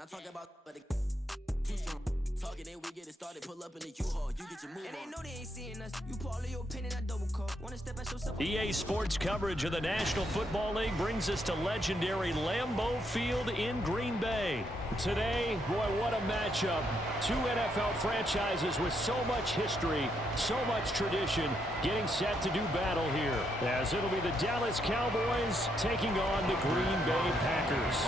Not talking about but too strong. Talking then we get it started, pull up in the U-Haul, you get your move on. And they know they ain't seeing us. You pull your opinion, I double call. Wanna step at yourself? EA Sports coverage of the National Football League brings us to legendary Lambeau Field in Green Bay. Today, boy, what a matchup. Two NFL franchises with so much history, so much tradition, getting set to do battle here. As it'll be the Dallas Cowboys taking on the Green Bay Packers.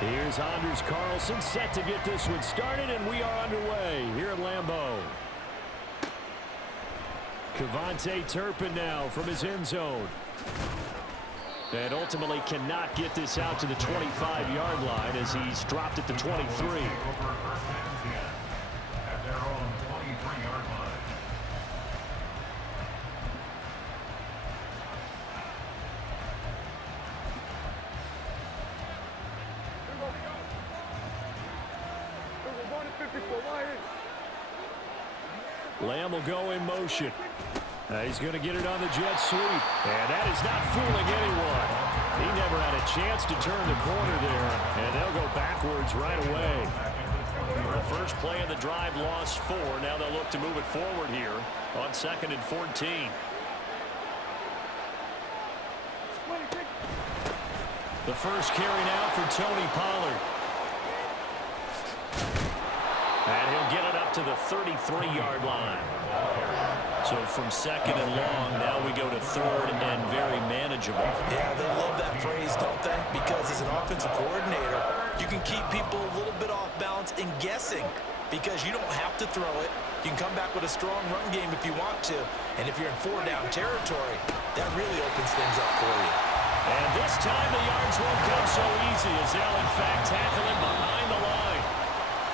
Here's Anders Carlson set to get this one started, and we are underway here at Lambeau. Kevontae Turpin now from his end zone. And ultimately cannot get this out to the 25-yard line as he's dropped at the 23. At their own 23-yard line. Lamb will go in motion. He's going to get it on the jet sweep. And that is not fooling anyone. He never had a chance to turn the corner there. And they'll go backwards right away. The first play of the drive lost 4. Now they'll look to move it forward here on 2nd and 14. The first carry now for Tony Pollard. And he'll get it up to the 33-yard line. So from 2nd and long, now we go to 3rd and very manageable. Yeah, they love that phrase, don't they? Because as an offensive coordinator, you can keep people a little bit off balance and guessing because you don't have to throw it. You can come back with a strong run game if you want to. And if you're in 4-down territory, that really opens things up for you. And this time the yards won't come so easy as they'll in fact tackle it behind the line.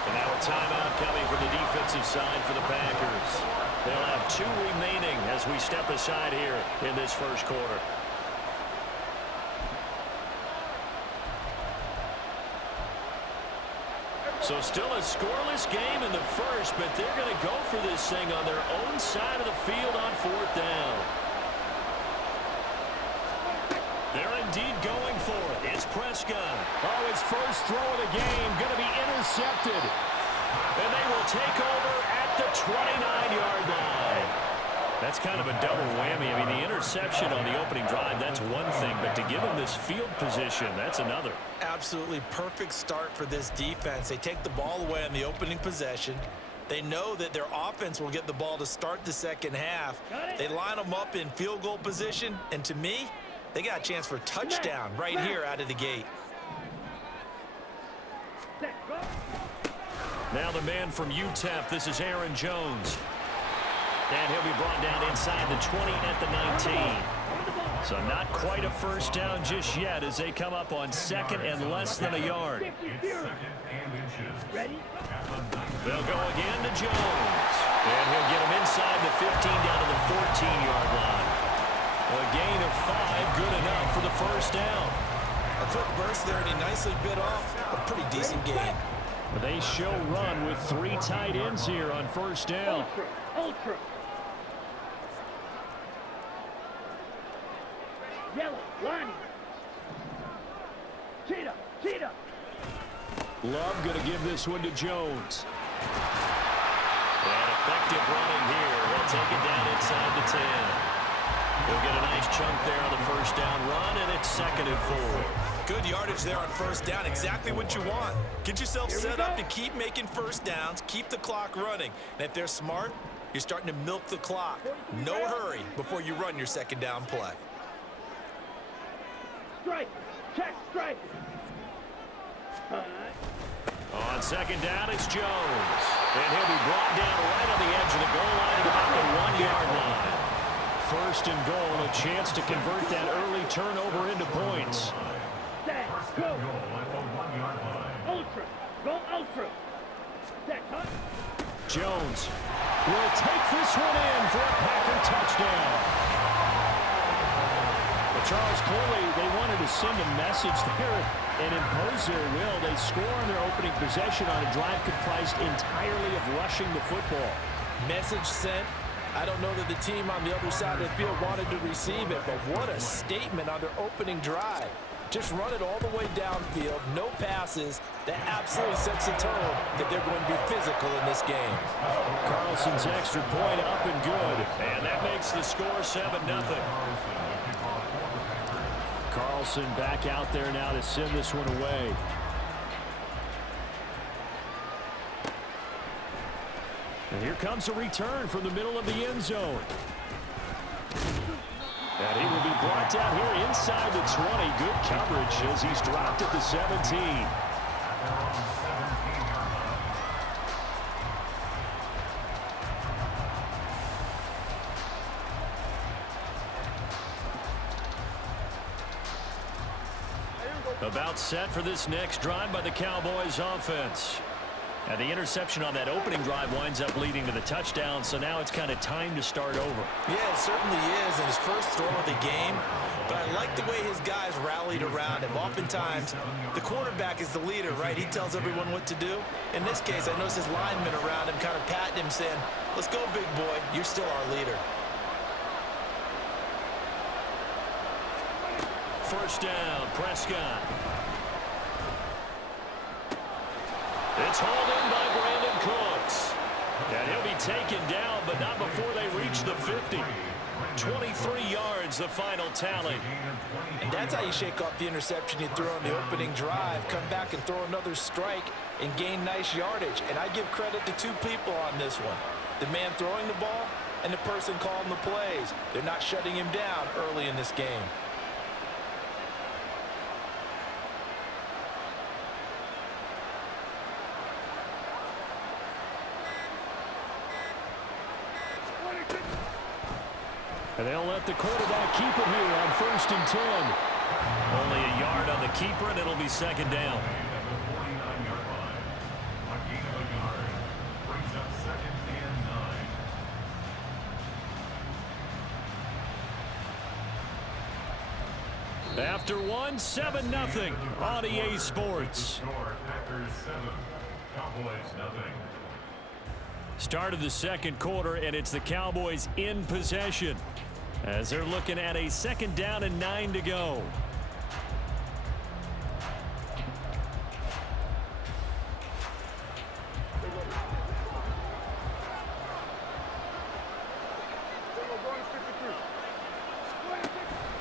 And now a timeout coming from the defensive side for the Packers. They'll have 2 remaining as we step aside here in this first quarter. So still a scoreless game in the first, but they're going to go for this thing on their own side of the field on 4th down. They're indeed going for it. It's Prescott. Oh, his first throw of the game going to be intercepted. And they will take over at the 29-yard line. That's kind of a double whammy. I mean, the interception on the opening drive, that's one thing. But to give him this field position, that's another. Absolutely perfect start for this defense. They take the ball away on the opening possession. They know that their offense will get the ball to start the second half. They line them up in field goal position. And to me, they got a chance for a touchdown right here out of the gate. Now the man from UTEP, this is Aaron Jones. And he'll be brought down inside the 20 at the 19. So not quite a first down just yet as they come up on 2nd and less than a yard. They'll go again to Jones. And he'll get him inside the 15 down to the 14-yard line. A gain of 5, good enough for the first down. A quick burst there, and he nicely bit off a pretty decent gain. They show run with 3 tight ends here on first down. Ultra. Yellow, lining. Cheetah. Love going to give this one to Jones. And effective running here. He'll take it down inside the 10. He'll get a nice chunk there on the first down run, and it's 2nd and 4. Good yardage there on first down. Exactly what you want. Get yourself set up to keep making first downs, keep the clock running. And if they're smart, you're starting to milk the clock. No hurry before you run your second down play. Strike. Check strike. On second down, it's Jones. And he'll be brought down right on the edge of the goal line at about the 1-yard line. First and goal, a chance to convert that early turnover into points. Go. Ultra. Go ultra. Jones will take this one in for a Packer touchdown. But Charles, clearly they wanted to send a message there and impose their will. They score on their opening possession on a drive comprised entirely of rushing the football. Message sent. I don't know that the team on the other side of the field wanted to receive it, but what a statement on their opening drive. Just run it all the way downfield, no passes. That absolutely sets the tone that they're going to be physical in this game. Carlson's extra point up and good. And that makes the score 7-0. Carlson back out there now to send this one away. And here comes a return from the middle of the end zone. And he will be brought down here inside the 20. Good coverage as he's dropped at the 17. About set for this next drive by the Cowboys offense. And the interception on that opening drive winds up leading to the touchdown, so now it's kind of time to start over. Yeah, it certainly is in his first throw of the game. But I like the way his guys rallied around him. Oftentimes, the quarterback is the leader, right? He tells everyone what to do. In this case, I noticed his linemen around him kind of patting him, saying, "Let's go, big boy. You're still our leader." First down, Prescott. It's hauled in by Brandon Cooks. And he'll be taken down, but not before they reach the 50. 23 yards, the final tally. And that's how you shake off the interception you threw on the opening drive. Come back and throw another strike and gain nice yardage. And I give credit to two people on this one. The man throwing the ball and the person calling the plays. They're not shutting him down early in this game. And they'll let the quarterback keep it here on 1st and 10. Only a yard on the keeper, and it'll be second down. After one, 7-0 on EA Sports. Start of the second quarter, and it's the Cowboys in possession as they're looking at a 2nd down and 9 to go.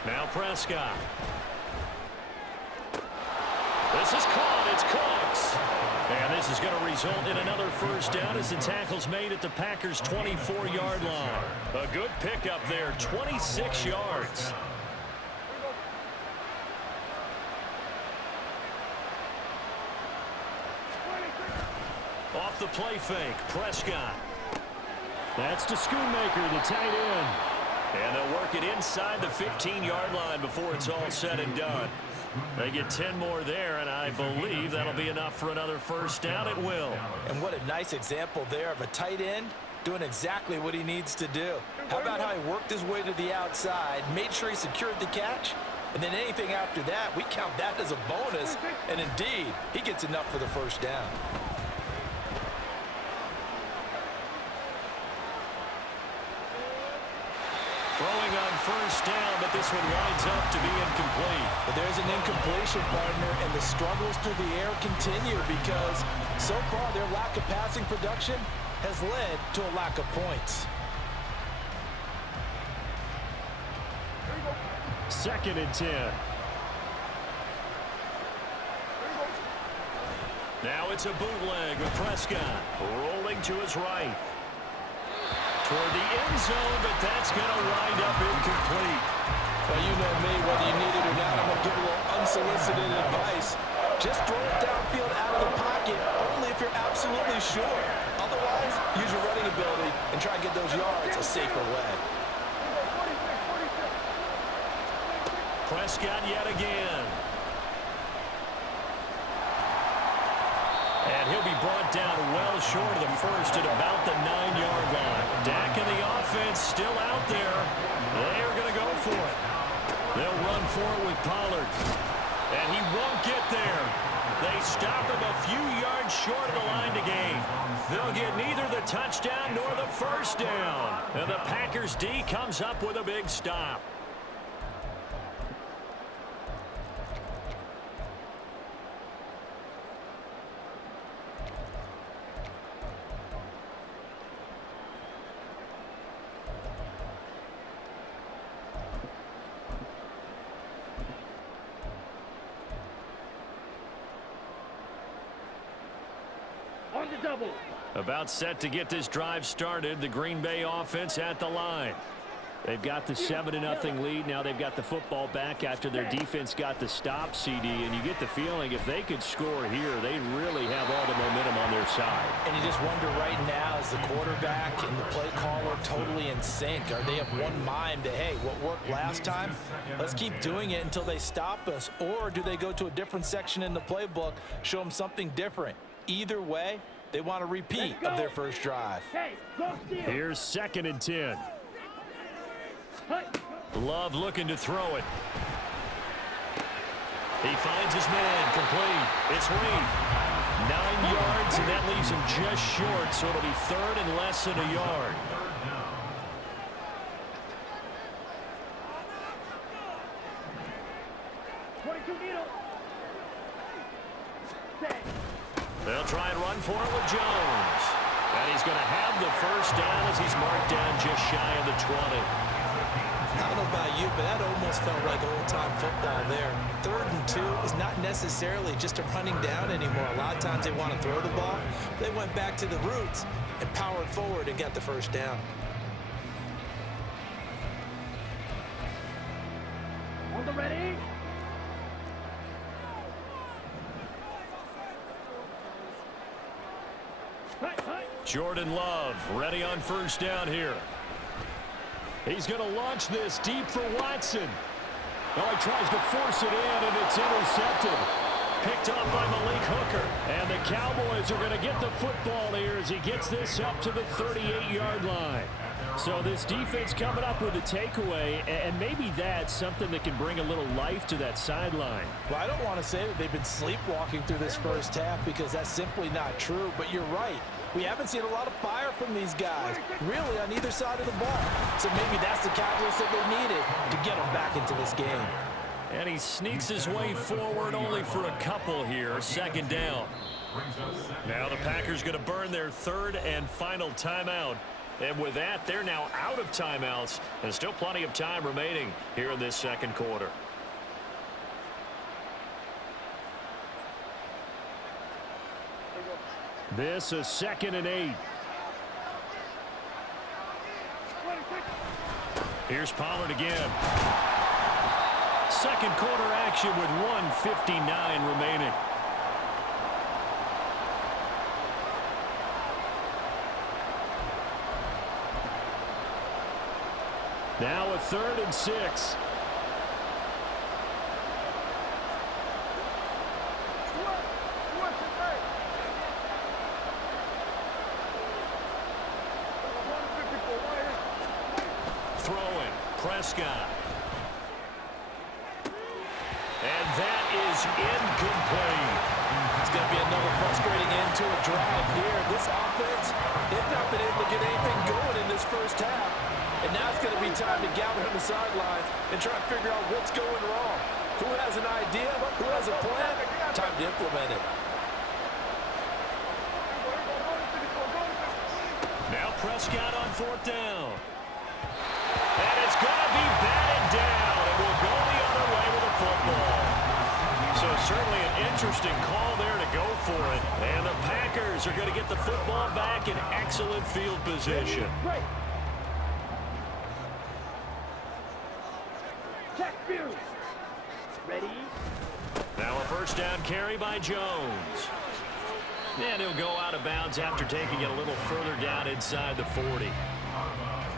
Now Prescott. This is caught. It's Cooks. And this is going to result in another first down as the tackle's made at the Packers' 24-yard line. A good pickup there, 26 yards. Off the play fake, Prescott. That's to Schoonmaker, the tight end. And they'll work it inside the 15-yard line before it's all said and done. They get 10 more there, and I believe that'll be enough for another first down. It will. And what a nice example there of a tight end doing exactly what he needs to do. How about how he worked his way to the outside, made sure he secured the catch, and then anything after that, we count that as a bonus. And indeed, he gets enough for the first down. Throwing on first down, but this one winds up to be incomplete. But there's an incompletion, partner, and the struggles through the air continue because so far their lack of passing production has led to a lack of points. 2nd and 10. Now it's a bootleg with Prescott rolling to his right. Toward the end zone, but that's going to wind up incomplete. Well, you know me, whether you need it or not, I'm going to give a little unsolicited advice. Just throw it downfield out of the pocket, only if you're absolutely sure. Otherwise, use your running ability and try and get those yards a safer way. Prescott yet again. And he'll be brought down well short of the first at about the 9-yard line. Dak and the offense still out there. They are going to go for it. They'll run for it with Pollard. And he won't get there. They stop him a few yards short of the line to gain. They'll get neither the touchdown nor the first down. And the Packers D comes up with a big stop. double. About set to get this drive started. The Green Bay offense at the line. They've got the 7-0 lead. Now they've got the football back after their defense got the stop, CD. And you get the feeling if they could score here, they really have all the momentum on their side. And you just wonder right now, is the quarterback and the play caller totally in sync? Are they of one mind that, hey, what worked last time, let's keep doing it until they stop us? Or do they go to a different section in the playbook, show them something different? Either way, they want a repeat of their first drive. Hey, go steal. Here's 2nd and 10. Love looking to throw it. He finds his man, complete. It's Reed. 9 yards, and that leaves him just short, so it'll be 3rd and less than a yard. They'll try and run for it with Jones. And he's going to have the first down as he's marked down just shy of the 20. I don't know about you, but that almost felt like old-time football there. 3rd and 2 is not necessarily just a running down anymore. A lot of times they want to throw the ball. They went back to the roots and powered forward and got the first down. On the ready. Jordan Love ready on first down here. He's going to launch this deep for Watson. Oh, he tries to force it in, and it's intercepted. Picked up by Malik Hooker. And the Cowboys are going to get the football here as he gets this up to the 38-yard line. So this defense coming up with a takeaway, and maybe that's something that can bring a little life to that sideline. Well, I don't want to say that they've been sleepwalking through this first half because that's simply not true, but you're right. We haven't seen a lot of fire from these guys, really, on either side of the ball. So maybe that's the catalyst that they needed to get them back into this game. And he sneaks his way forward only for a couple here. 2nd down. Now the Packers going to burn their 3rd and final timeout. And with that, they're now out of timeouts. And still plenty of time remaining here in this 2nd quarter. This is 2nd and 8. Here's Pollard again. 2nd quarter action with 1:59 remaining. Now a 3rd and 6. Throwing, Prescott. And that is incomplete. It's going to be another frustrating end to a drive here. This offense, they've not been able to get anything going in this first half. And now it's going to be time to gather on the sidelines and try to figure out what's going wrong. Who has an idea? Who has a plan? Time to implement it. Now Prescott on 4th down. And it's going to be batted down. And we'll go the other way with the football. So certainly an interesting call there to go for it. And the Packers are going to get the football back in excellent field position. Ready? Now a first down carry by Jones. And he'll go out of bounds after taking it a little further down inside the 40.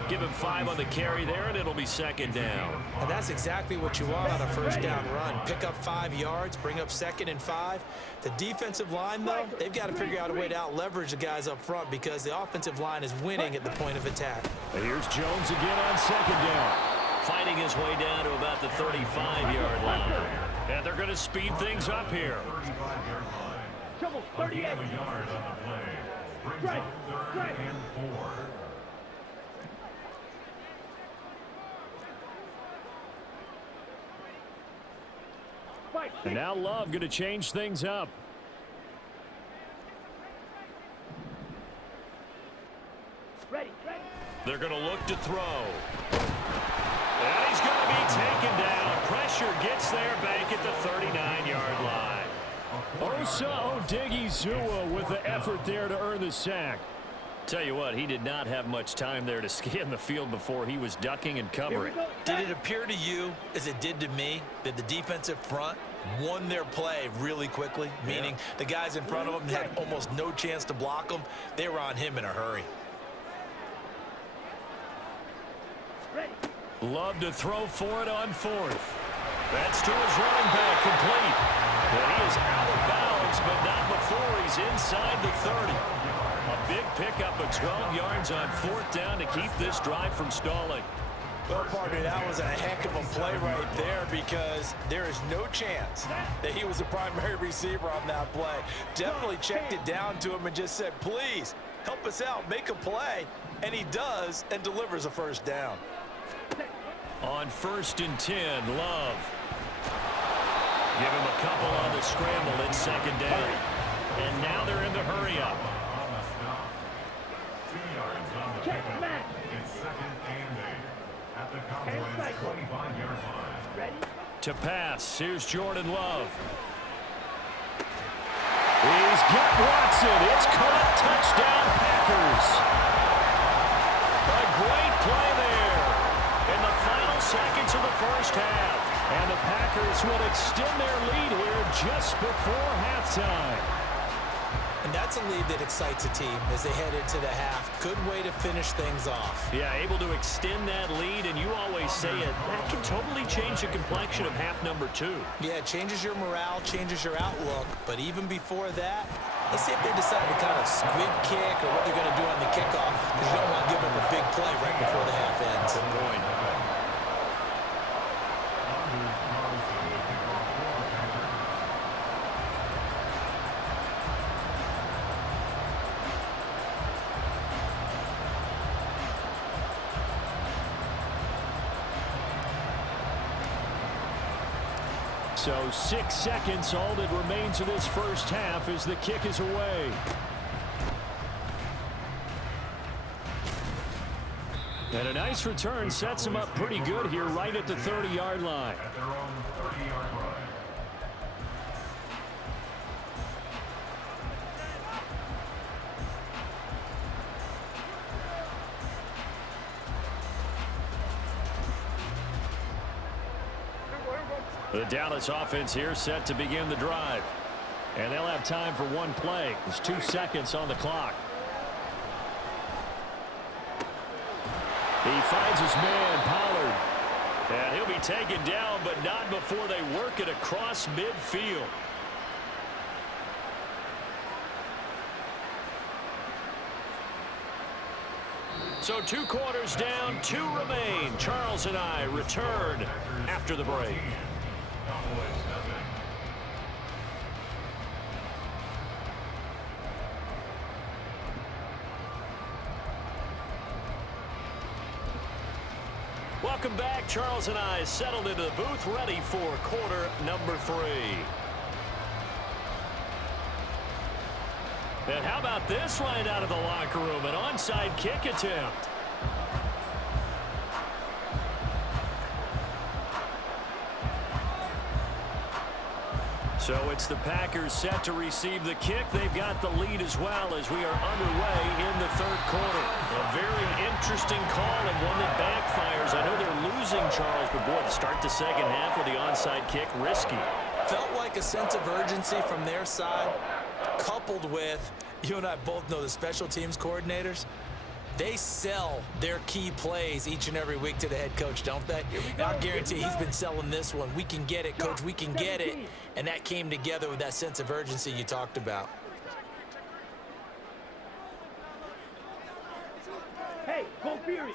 Give him 5 on the carry there, and it'll be 2nd down. And that's exactly what you want on a first down run. Pick up 5 yards, bring up 2nd and 5. The defensive line, though, they've got to figure out a way to out-leverage the guys up front because the offensive line is winning at the point of attack. Here's Jones again on 2nd down. Fighting his way down to about the 35-yard line. And they're going to speed things up here. 35-yard line. Trouble, 38. yards on the play. Brings up 3rd and 4. And now Love going to change things up. Ready. They're going to look to throw. And he's going to be taken down. Pressure gets there back at the 39-yard line. Osa Odigizua with the effort there to earn the sack. Tell you what, he did not have much time there to scan the field before he was ducking and covering. Did it appear to you, as it did to me, that the defensive front won their play really quickly? Meaning the guys in front of them had almost no chance to block them. They were on him in a hurry. Love to throw for it on fourth. That's to his running back, complete. And he is out of bounds, but not before he's inside the 30. A big pickup of 12 yards on fourth down to keep this drive from stalling. Well, partner, that was a heck of a play right there because there is no chance that he was the primary receiver on that play. Definitely checked it down to him and just said, please, help us out, make a play. And he does and delivers a first down. On 1st and 10, Love. Give him a couple on the scramble. It's second down. And now they're in the hurry up. Check, Matt. It's second and 8 at the Cowboys' 25-yard line. Ready? To pass, here's Jordan Love. He's got Watson. It's caught. Touchdown, Packers. A great play there in the final seconds of the first half. And the Packers will extend their lead here just before halftime. And that's a lead that excites a team as they head into the half. Good way to finish things off. Yeah, able to extend that lead, and you always say it, that can totally change the complexion of half number 2. Yeah, it changes your morale, changes your outlook. But even before that, let's see if they decide to kind of squib kick or what they're going to do on the kickoff, because you don't want to give up a big play right before the half ends. Good point. So 6 seconds, all that remains of this first half as the kick is away. And a nice return sets him up pretty good here right at the 30-yard line. At their own 30-yard line. The Dallas offense here set to begin the drive. And they'll have time for one play. There's 2 seconds on the clock. He finds his man, Pollard. And he'll be taken down, but not before they work it across midfield. So 2 quarters down, 2 remain. Charles and I return after the break. Cowboys nothing. Welcome back. Charles and I settled into the booth, ready for quarter number 3. And how about this right out of the locker room? An onside kick attempt. So it's the Packers set to receive the kick. They've got the lead as well as we are underway in the 3rd quarter. A very interesting call and one that backfires. I know they're losing, Charles, but boy, to start the second half with the onside kick, risky. Felt like a sense of urgency from their side, coupled with, you and I both know the special teams coordinators, they sell their key plays each and every week to the head coach, don't they? And I'll guarantee he's been selling this one. We can get it, coach, we can get it. And that came together with that sense of urgency you talked about. Hey, go Fury.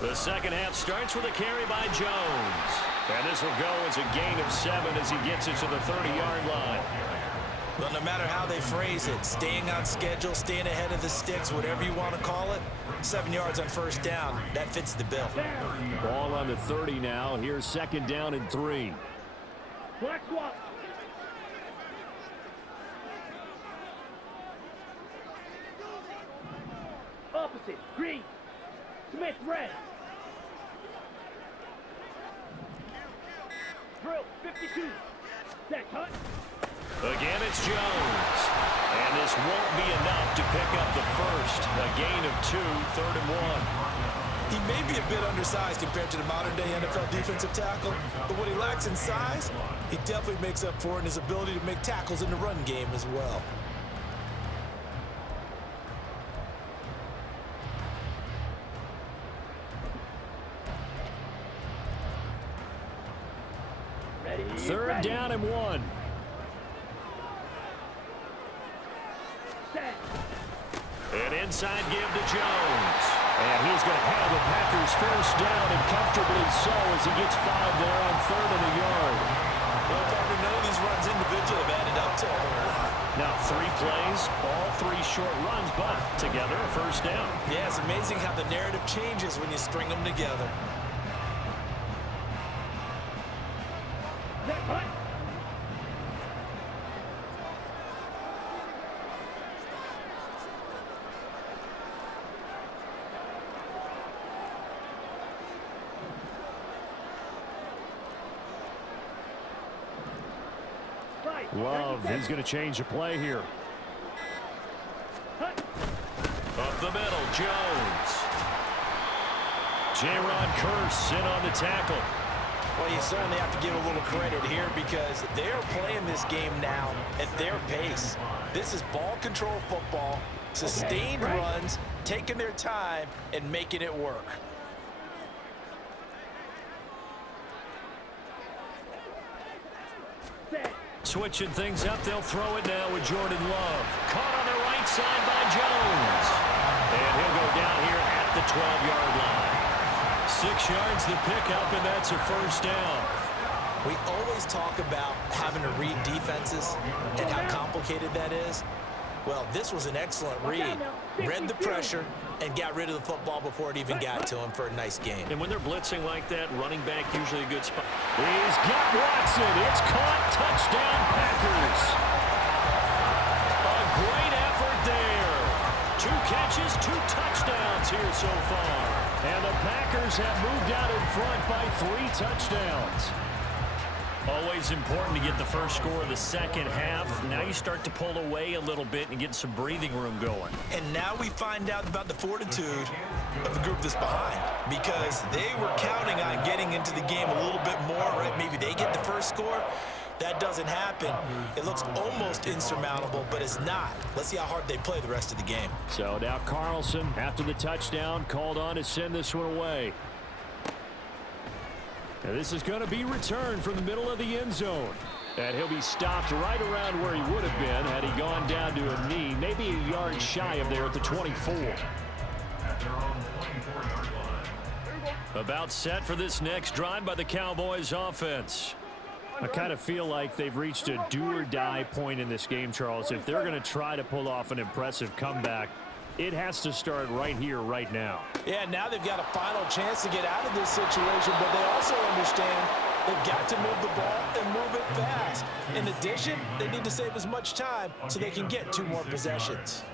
The second half starts with a carry by Jones. And this will go as a gain of 7 as he gets it to the 30-yard line. Well, no matter how they phrase it, staying on schedule, staying ahead of the sticks, whatever you want to call it, 7 yards on first down, that fits the bill. Ball on the 30 now. Here's second down and 3. Black swap. Opposite. Green. Smith red. 2. Set, cut. Again, it's Jones. And this won't be enough to pick up the first. A gain of 2, 3rd and 1. He may be a bit undersized compared to the modern-day NFL defensive tackle, but what he lacks in size, he definitely makes up for it in his ability to make tackles in the run game as well. Ready, 3rd down and 1. Set. An inside give to Jones. And he's going to have the Packers first down, and comfortably so as he gets 5 there on 3rd and a yard. Well, partner, none of these runs individually have added up to a whole lot. Now 3 plays, all 3 short runs, but together a first down. Yeah, it's amazing how the narrative changes when you string them together. Set, cut. Love, he's going to change the play here. Cut. Up the middle, Jones. J-Rod Curse in on the tackle. Well, you certainly have to give a little credit here because they're playing this game now at their pace. This is ball control football, sustained runs, taking their time, and making it work. Set. Switching things up, they'll throw it now with Jordan Love. Caught on the right side by Jones. And he'll go down here at the 12-yard line. 6 yards to pick up, and that's a first down. We always talk about having to read defenses and how complicated that is. Well, this was an excellent read. Read the pressure and got rid of the football before it even got to him for a nice gain. And when they're blitzing like that, running back usually a good spot. He's got Watson. It's caught. Touchdown, Packers. A great effort there. 2 catches, 2 touchdowns here so far. And the Packers have moved out in front by 3 touchdowns. Always important to get the first score of the second half. Now you start to pull away a little bit and get some breathing room going. And now we find out about the fortitude of the group that's behind because they were counting on getting into the game a little bit more, right? Maybe they get the first score. That doesn't happen. It looks almost insurmountable, but it's not. Let's see how hard they play the rest of the game. So now Carlson, after the touchdown, called on to send this one away. And this is going to be returned from the middle of the end zone. And he'll be stopped right around where he would have been had he gone down to a knee, maybe a yard shy of there at the 24. At their own 24-yard line. About set for this next drive by the Cowboys offense. I kind of feel like they've reached a do-or-die point in this game, Charles. If they're going to try to pull off an impressive comeback, it has to start right here, right now. Yeah, now they've got a final chance to get out of this situation, but they also understand they've got to move the ball and move it fast. In addition, they need to save as much time so they can get 2 more possessions.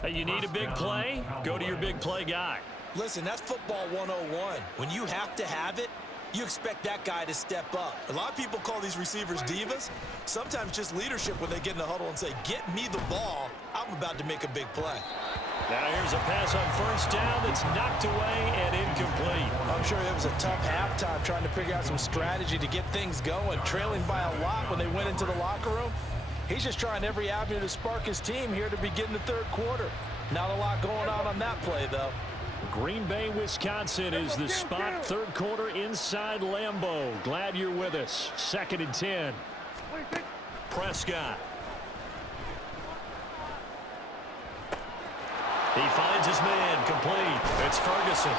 Hey, you need a big play? Go to your big play guy. Listen, that's football 101. When you have to have it, you expect that guy to step up. A lot of people call these receivers divas. Sometimes just leadership when they get in the huddle and say, get me the ball. I'm about to make a big play. Now here's a pass on first down that's knocked away and incomplete. I'm sure it was a tough halftime trying to figure out some strategy to get things going, trailing by a lot when they went into the locker room. He's just trying every avenue to spark his team here to begin the 3rd quarter. Not a lot going on that play, though. Green Bay, Wisconsin is the spot. 3rd quarter inside Lambeau. Glad you're with us. 2nd and 10. Prescott. He finds his man, complete. It's Ferguson.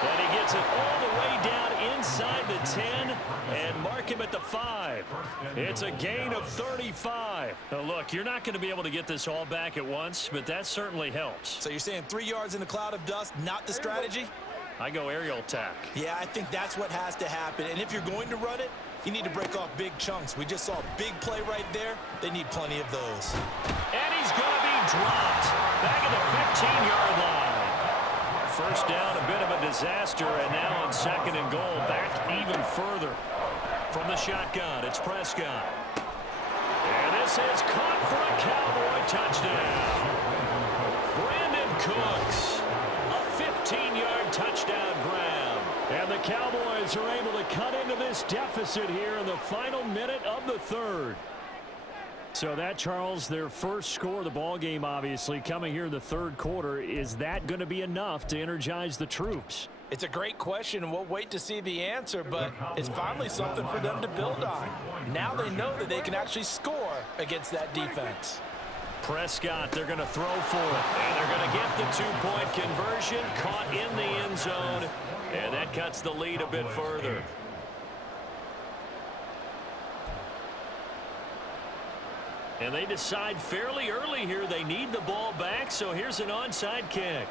And he gets it all the way down inside the 10 and mark him at the 5. It's a gain of 35. Now, look, you're not going to be able to get this all back at once, but that certainly helps. So you're saying 3 yards in a cloud of dust, not the strategy? I go aerial attack. Yeah, I think that's what has to happen. And if you're going to run it, you need to break off big chunks. We just saw a big play right there. They need plenty of those. And he's going to be dropped back at the 15-yard line. First down, a bit of a disaster, and now on 2nd and goal, back even further. from the shotgun. It's Prescott. And this is caught for a Cowboy touchdown. Brandon Cooks, a 15-yard touchdown grab. And the Cowboys are able to cut into this deficit here in the final minute of the third. So that, Charles, their first score of the ball game, obviously, coming here in the third quarter. Is that going to be enough to energize the troops? It's a great question, and we'll wait to see the answer, but it's finally something for them to build on. Now they know that they can actually score against that defense. Prescott, they're going to throw for it, and they're going to get the two-point conversion, caught in the end zone, and that cuts the lead a bit further. And they decide fairly early here they need the ball back, so here's an onside kick.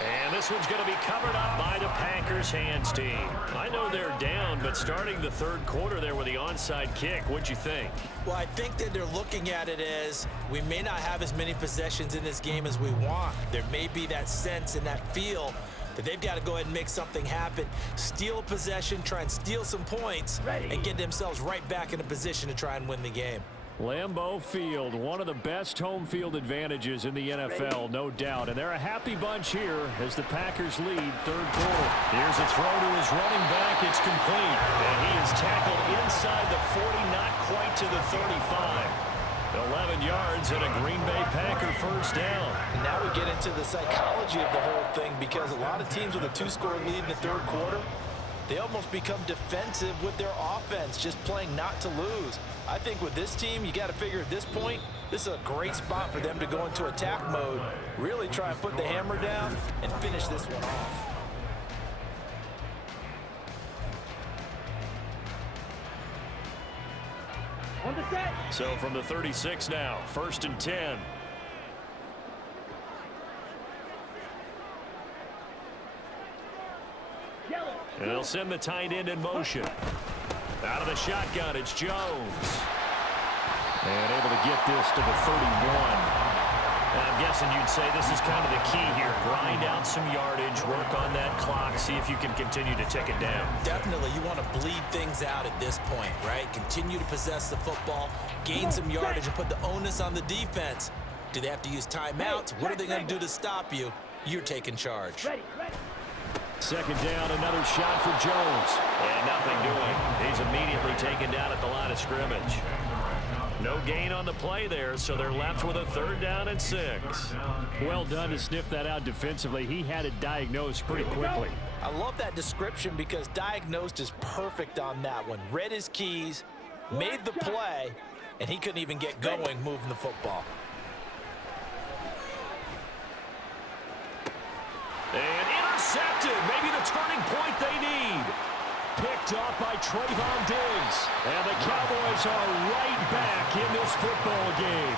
And this one's going to be covered up by the Packers hands team. I know they're down, but starting the third quarter there with the onside kick, what'd you think? Well, I think that they're looking at it as we may not have as many possessions in this game as we want. There may be that sense and that feel that they've got to go ahead and make something happen, steal a possession, try and steal some points, and get themselves right back in a position to try and win the game. Lambeau Field, one of the best home field advantages in the NFL, no doubt. And they're a happy bunch here as the Packers lead third quarter. Here's a throw to his running back. It's complete. And he is tackled inside the 40, not quite to the 35. 11 yards and a Green Bay Packer first down. And now we get into the psychology of the whole thing, because a lot of teams with a two-score lead in the third quarter, they almost become defensive with their offense, just playing not to lose. I think with this team, you got to figure at this point, this is a great spot for them to go into attack mode, really try and put the hammer down and finish this one off. On the set. So from the 36 now, 1st and 10. Yellow. And they'll send the tight end in motion. Out of the shotgun, it's Jones. And able to get this to the 31. And I'm guessing you'd say this is kind of the key here. Grind out some yardage, work on that clock, see if you can continue to tick it down. Definitely, you want to bleed things out at this point, right? Continue to possess the football, gain some yardage, and put the onus on the defense. Do they have to use timeouts? What are they going to do to stop you? You're taking charge. Ready, ready. Second down, another shot for Jones. And nothing doing. He's immediately taken down at the line of scrimmage. No gain on the play there, so they're left with a 3rd down and 6. Well done to sniff that out defensively. He had it diagnosed pretty quickly. I love that description because diagnosed is perfect on that one. Read his keys, made the play, and he couldn't even get going moving the football. And intercepted. Maybe the turning point they need. Picked off by Trayvon Diggs. And the Cowboys are right back in this football game.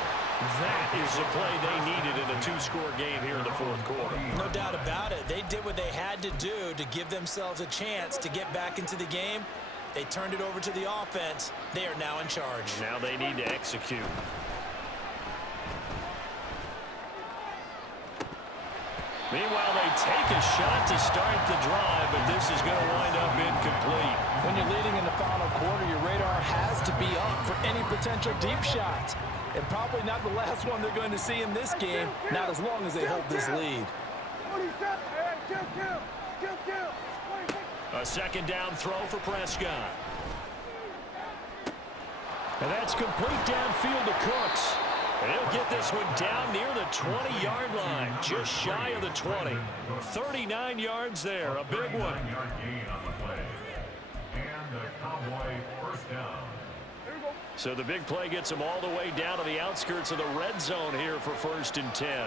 That is the play they needed in a two-score game here in the fourth quarter. No doubt about it. They did what they had to do to give themselves a chance to get back into the game. They turned it over to the offense. They are now in charge. Now they need to execute. Meanwhile, they take a shot to start the drive, but this is going to wind up incomplete. When you're leading in the final quarter, your radar has to be up for any potential deep shots. And probably not the last one they're going to see in this game, not as long as they hold this lead. A second down throw for Prescott. And that's complete downfield to Cooks. And he'll get this one down near the 20-yard line, just shy of the 20. 39 yards there, a big one. 9-yard gain on the play. And the Cowboy first down. So the big play gets them all the way down to the outskirts of the red zone here for 1st and 10.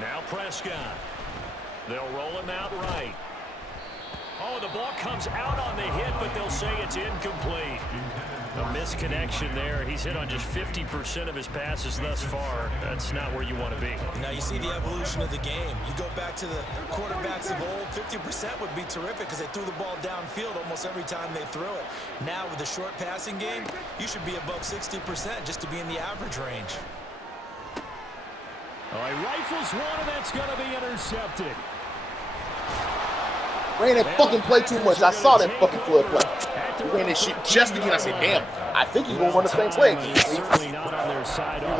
Now Prescott. They'll roll him out right. Oh, the ball comes out on the hit, but they'll say it's incomplete. A misconnection there. He's hit on just 50% of his passes thus far. That's not where you want to be. Now you see the evolution of the game. You go back to the quarterbacks of old, 50% would be terrific because they threw the ball downfield almost every time they threw it. Now with the short passing game, you should be above 60% just to be in the average range. Oh, he rifles one, and that's going to be intercepted. Ran that fucking play too much. I saw that fucking flood play. He ran that shit just again. I said, damn, I think he's going to run the same play again. He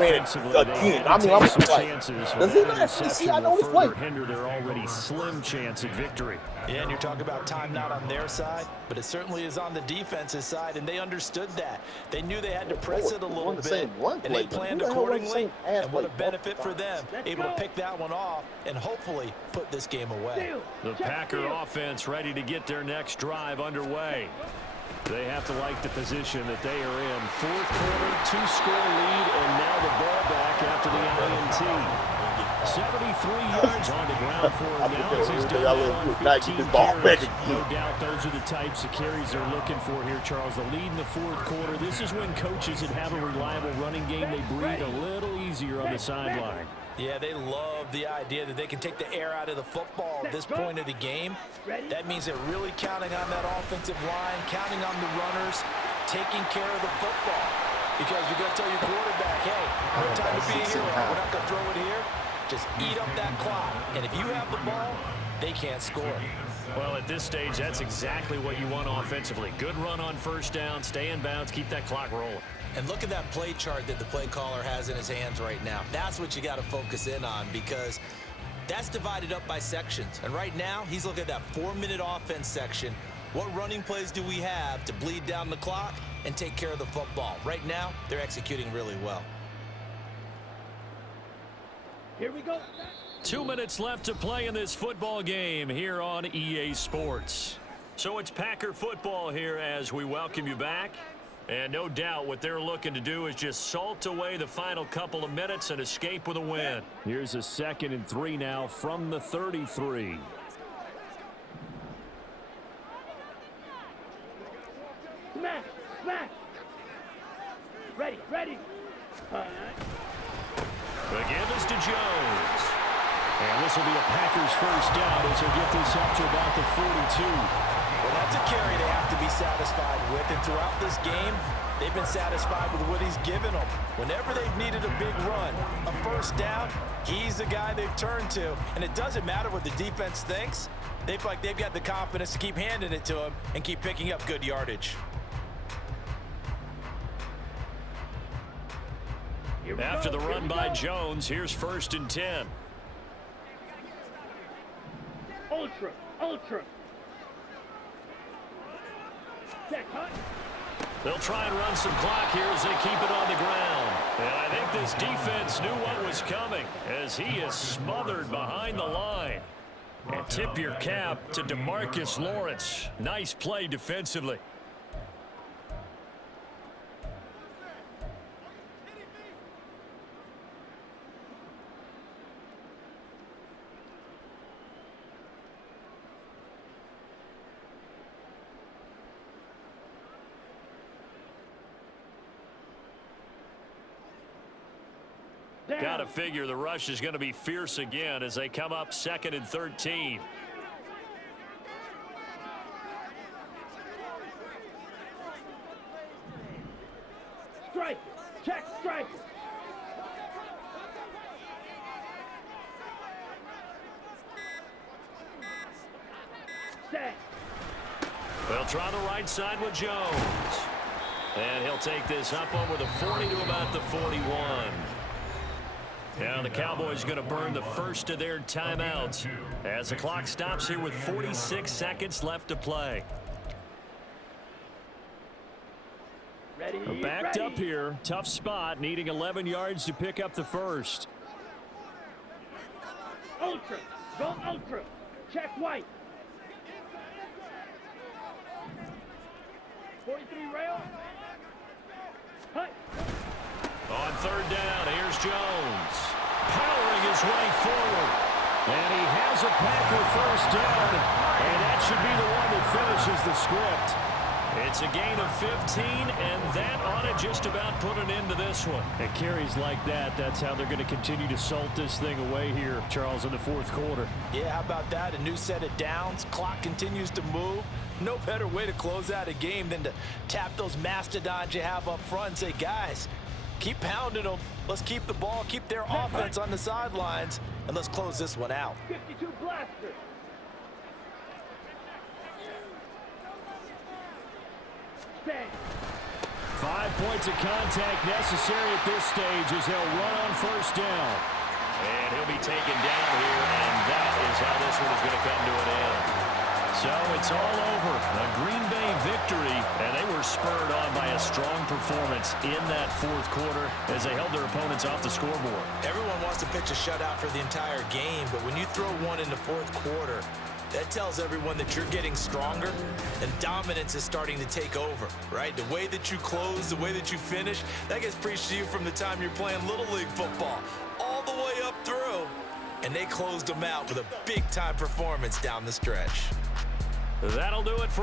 ran it again. I mean, I'm like, does he not actually see I know this play? Hinder their already slim chance at victory. Yeah, and you're talking about time not on their side, but it certainly is on the defense's side, and they understood that. They knew they had to press it a little bit, and they planned accordingly, and what a benefit for them, able to pick that one off and hopefully put this game away. The Packer offense ready to get their next drive underway. They have to like the position that they are in. Fourth quarter, 2-score lead, and now the ball back after the INT. 73 yards on the ground for him now as he's done on 15 carries. No doubt those are the types of carries they're looking for here, Charles. The lead in the fourth quarter. This is when coaches that have a reliable running game, they breathe a little easier on the sideline. Yeah, they love the idea that they can take the air out of the football at this point of the game. That means they're really counting on that offensive line, counting on the runners, taking care of the football. Because you're going to tell your quarterback, hey, no time to be a hero. We're not going to throw it here. Just eat up that clock. And if you have the ball, they can't score. Well, at this stage, that's exactly what you want offensively. Good run on first down, stay in bounds, keep that clock rolling. And look at that play chart that the play caller has in his hands right now. That's what you got to focus in on because that's divided up by sections. And right now, he's looking at that 4-minute offense section. What running plays do we have to bleed down the clock and take care of the football? Right now, they're executing really well. Here we go. 2 minutes left to play in this football game here on EA Sports. So it's Packer football here as we welcome you back. And no doubt what they're looking to do is just salt away the final couple of minutes and escape with a win. Here's a 2nd and 3 now from the 33. Smash, smash. Ready, ready. The give is to Jones. And this will be a Packers first down as they get this up to about the 42. Well, that's a carry they have to be satisfied with. And throughout this game, they've been satisfied with what he's given them. Whenever they've needed a big run, a first down, he's the guy they've turned to. And it doesn't matter what the defense thinks. They feel like they've got the confidence to keep handing it to him and keep picking up good yardage. After the run by Jones, here's 1st and 10. Ultra, ultra. They'll try and run some clock here as they keep it on the ground. And I think this defense knew what was coming as he is smothered behind the line. And tip your cap to DeMarcus Lawrence. Nice play defensively. Got to figure the rush is going to be fierce again as they come up 2nd and 13. Strike, check, strike. Set. They'll try the right side with Jones. And he'll take this up over the 40 to about the 41. Now the Cowboys going to burn the first of their timeouts as the clock stops here with 46 seconds left to play. Ready, Backed ready. up here. Tough spot. Needing 11 yards to pick up the first. Ultra, go ultra. Check white. 43 rail. Hut. On 3rd down, here's Jones. Powering his way forward. And he has a Packer first down. And that should be the one that finishes the script. It's a gain of 15, and that ought to just about put an end to this one. And carries like that, that's how they're going to continue to salt this thing away here, Charles, in the fourth quarter. Yeah, how about that? A new set of downs. Clock continues to move. No better way to close out a game than to tap those mastodons you have up front and say, guys, Keep pounding them. Let's keep the ball, keep their offense on the sidelines, and let's close this one out. 52 blaster. Stand. 5 points of contact necessary at this stage as they'll run on first down. And he'll be taken down here, and that is how this one is going to come to an end. So it's all over. A Green Bay victory, and they were spurred on by a strong performance in that fourth quarter as they held their opponents off the scoreboard. Everyone wants to pitch a shutout for the entire game, but when you throw one in the fourth quarter, that tells everyone that you're getting stronger and dominance is starting to take over, right? The way that you close, the way that you finish, that gets preached to you from the time you're playing Little League football all the way up through. And they closed them out with a big-time performance down the stretch. That'll do it for